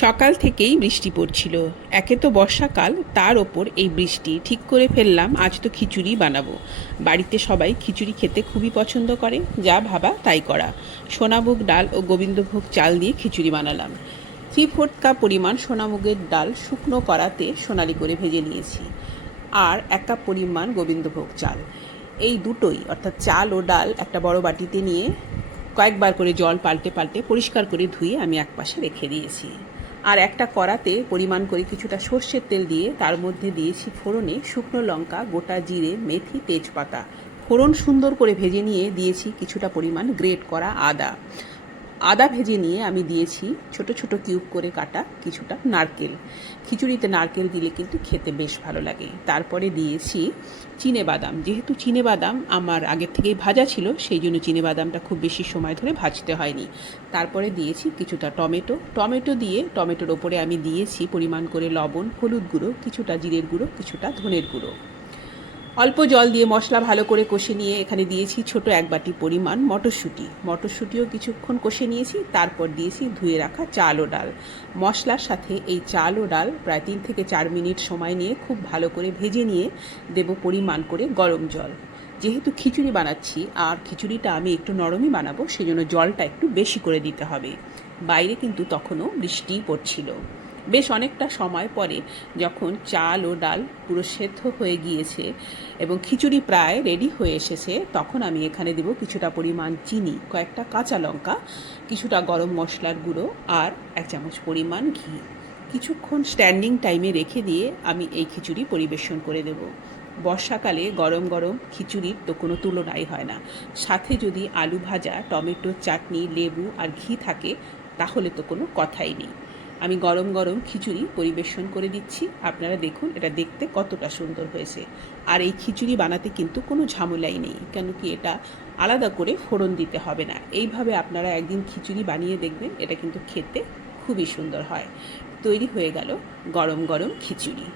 সকাল থেকেই বৃষ্টি পড়ছিল। একে তো বর্ষাকাল, তার ওপর এই বৃষ্টি। ঠিক করে ফেললাম আজ তো খিচুড়ি বানাবো। বাড়িতে সবাই খিচুড়ি খেতে খুবই পছন্দ করে, যা ভাবা তাই করা। সোনামুগ ডাল ও গোবিন্দভোগ চাল দিয়ে খিচুড়ি বানালাম। 3/4 কাপ পরিমাণ সোনামুগের ডাল শুকনো কড়াতে সোনালি করে ভেজে নিয়েছি, আর 1 কাপ পরিমাণ গোবিন্দভোগ চাল। এই দুটোই অর্থাৎ চাল ও ডাল একটা বড় বাটিতে নিয়ে কয়েকবার করে জল পাল্টে পাল্টে পরিষ্কার করে ধুয়ে আমি একপাশে রেখে দিয়েছি। আর একটা কড়াতে পরিমাণ করে কিছুটা সর্ষের তেল দিয়ে তার মধ্যে দিয়েছি ফোড়নে শুকনো লঙ্কা, গোটা জিরে, মেথি, তেজপাতা। ফোড়ন সুন্দর করে ভেজে নিয়ে দিয়েছি কিছুটা পরিমাণ গ্রেট করা আদা ভেজে নিয়ে আমি দিয়েছি ছোট ছোট কিউব করে কাটা কিছুটা নারকেল। খিচুড়িতে নারকেল দিলে কিন্তু খেতে বেশ ভালো লাগে। তারপরে দিয়েছি চিনেবাদাম। যেহেতু চিনেবাদাম আমার আগের থেকেই ভাজা ছিল, সেই জন্য চিনেবাদামটা খুব বেশি সময় ধরে ভাজতে হয়নি। তারপরে দিয়েছি কিছুটা টমেটো দিয়ে টমেটোর ওপরে আমি দিয়েছি পরিমাণ করে লবণ, হলুদ গুঁড়ো, কিছুটা জিরের গুঁড়ো, কিছুটা ধনের গুঁড়ো। অল্প জল দিয়ে মশলা ভালো করে কষে নিয়ে এখানে দিয়েছি ছোট 1 বাটি পরিমাণ মটরশুঁটিও কিছুক্ষণ কষে নিয়েছি। তারপর দিয়েছি ধুয়ে রাখা চাল ও ডাল। মশলার সাথে এই চাল ও ডাল প্রায় 3 থেকে 4 মিনিট সময় নিয়ে খুব ভালো করে ভেজে নিয়ে দেব পরিমাণ করে গরম জল। যেহেতু খিচুড়ি বানাচ্ছি আর খিচুড়িটা আমি একটু নরমই বানাবো, সেজন্য জলটা একটু বেশি করে দিতে হবে। বাইরে কিন্তু তখনও বৃষ্টি পড়ছিল। বেশ অনেকটা সময় পরে যখন চাল ও ডাল পুরো সেদ্ধ হয়ে গিয়েছে এবং খিচুড়ি প্রায় রেডি হয়ে এসেছে, তখন আমি এখানে দেব কিছুটা পরিমাণ চিনি, কয়েকটা কাঁচা লঙ্কা, কিছুটা গরম মশলার গুঁড়ো আর 1 চামচ পরিমাণ ঘি। কিছুক্ষণ স্ট্যান্ডিং টাইমে রেখে দিয়ে আমি এই খিচুড়ি পরিবেশন করে দেব। বর্ষাকালে গরম গরম খিচুড়ির তো কোনো তুলনাই হয় না। সাথে যদি আলু ভাজা, টমেটোর চাটনি, লেবু আর ঘি থাকে, তাহলে তো কোনো কথাই নেই। আমি গরম গরম খিচুড়ি পরিবেশন করে দিচ্ছি। আপনারা দেখুন এটা দেখতে কতটা সুন্দর হয়েছে। আর এই খিচুড়ি বানাতে কিন্তু কোনো ঝামেলাই নেই, কেন কি এটা আলাদা করে ফোড়ন দিতে হবে না। এইভাবে আপনারা একদিন খিচুড়ি বানিয়ে দেখবেন, এটা কিন্তু খেতে খুবই সুন্দর হয়। তৈরি হয়ে গেল গরম গরম খিচুড়ি।